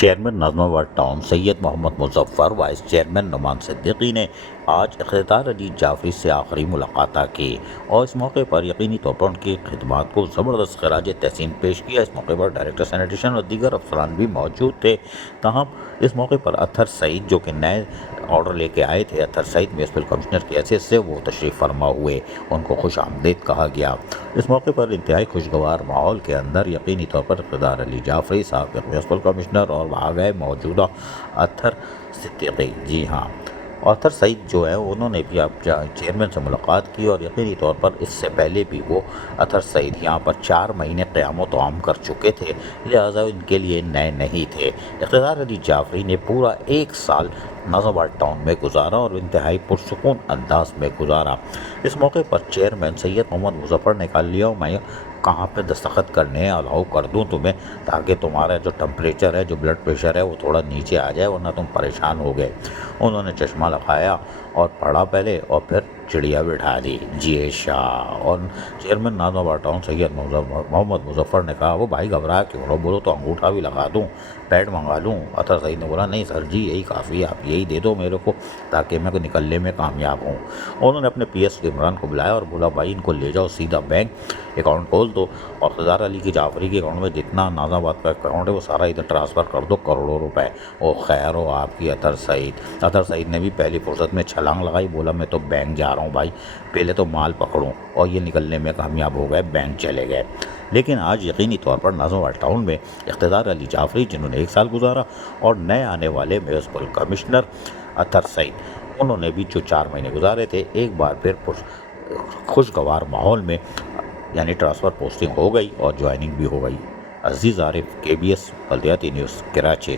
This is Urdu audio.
چیئرمین نظم آباد ٹاؤن سید محمد مظفر، وائس چیئرمین نعمان صدیقی نے آج اقتدار علی جعفری سے آخری ملاقات کی اور اس موقع پر یقینی طور پر ان کی خدمات کو زبردست خراج تحسین پیش کیا۔ اس موقع پر ڈائریکٹر سینیٹیشن اور دیگر افسران بھی موجود تھے۔ تاہم اس موقع پر اطہر سعید، جو کہ نئے آرڈر لے کے آئے تھے، اطہر سعید میونسپل کمشنر کی حیثیت سے وہ تشریف فرما ہوئے، ان کو خوش آمدید کہا گیا۔ اس موقع پر انتہائی خوشگوار ماحول کے اندر یقینی طور پر اقتدار علی جعفری صاحب میونسپل کمشنر اور وہاں گئے موجودہ اطہر صدیقی، جی ہاں، اطہر سعید جو ہے انہوں نے بھی اب چیئرمین سے ملاقات کی اور یقینی طور پر اس سے پہلے بھی وہ اطہر سعید یہاں پر 4 مہینے قیام و طعام کر چکے تھے، لہٰذا ان کے لیے نئے نہیں تھے۔ اقتدار علی جعفری نے پورا 1 سال نظم آباد ٹاؤن میں گزارا اور انتہائی پرسکون انداز میں گزارا۔ اس موقع پر چیئرمین سید محمد مظفر نے کہا، لیو میں کہاں پہ دستخط کرنے ہیں، الاؤ کر دوں تمہیں، تاکہ تمہارا جو ٹمپریچر ہے، جو بلڈ پریشر ہے، وہ تھوڑا نیچے آ جائے، ورنہ تم پریشان ہو گئے۔ انہوں نے چشمہ لگایا اور پڑھا پہلے اور پھر چڑیا بٹھا دی، جی شاہ۔ اور چیئرمین نظم آباد ٹاؤن سید محمد مظفر نے کہا، وہ بھائی گھبرا کیوں رہو، بولو تو انگوٹھا بھی لگا دوں، پیڈ منگا لوں۔ اطہر سعید نے بولا، نہیں سر جی، یہی کافی ہے، آپ یہی دے دو میرے کو تاکہ میں نکلنے میں کامیاب ہوں۔ انہوں نے اپنے پی ایس عمران کو بلایا اور بولا، بھائی ان کو لے جاؤ سیدھا بینک اکاؤنٹ کھول دو اور اقتدار علی کی جعفری کے اکاؤنٹ میں جتنا نظم آباد کا اکاؤنٹ ہے وہ سارا ادھر ٹرانسفر کر دو، کروڑوں روپے۔ او خیر ہو آپ کی اطہر سعید۔ اطہر سعید نے بھی پہلی فرصت میں چھلانگ لگائی، بولا میں تو بینک جا رہا ہوں بھائی، پہلے تو مال پکڑوں، اور یہ نکلنے میں کامیاب ہو گئے، بینک چلے گئے۔ لیکن آج یقینی طور پر نظم آباد ٹاؤن میں اقتدار علی جعفری، جنہوں نے 1 سال گزارا، اور نئے آنے والے میونسپل کمشنر اطہر سعید، انہوں نے بھی جو 4 مہینے گزارے تھے، ایک بار پھر خوشگوار ماحول میں یعنی ٹرانسفر پوسٹنگ ہو گئی اور جوائننگ بھی ہو گئی۔ عزیز عارف، KBS بلدیاتی نیوز، کراچی۔